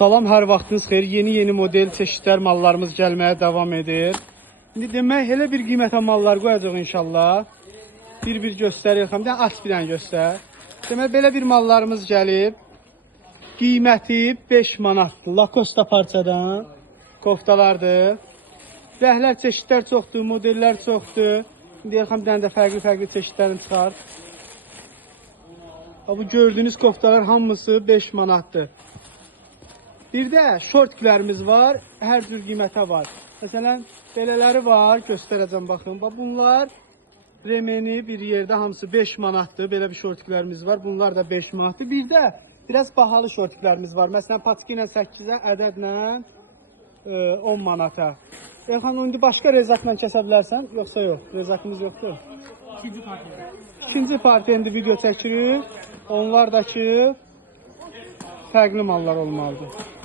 Salam, hər vaxtınız xeyir. Yeni model çeşidlər mallarımız gəlməyə davam edir. İndi demək, elə bir qiymətə mallar qoyacaq inşallah. Bir göstərir, bir dənə aç bir dənə göstər. Demək, belə bir mallarımız gəlib. Qiyməti 5 manatdır. Lakosta parçadan koftalardır. Rəhlər çeşidlər çoxdur, modellər çoxdur. İndi bir dənə də fərqli çeşidlərini çıxar. Bu gördüyünüz koftalar hamısı 5 manatdır. Bir də şortiklərimiz var, hər cür qiymətə var. Məsələn, belələri var, göstərəcəm baxın. Bunlar remeni bir yerdə hamısı 5 manatdır. Belə bir şortiklərimiz var, bunlar da 5 manatdır. Bir də biraz bahalı şortiklərimiz var. Məsələn, patiki ilə 8-ə, ədədlə 10 manata. Elxan, indi başqa rezakla kəsə bilərsən, yoxsa yox? Rezakımız yoxdur. İkinci partiya indi video çəkirik. Onlar da ki, fərqli mallar olmalıdır.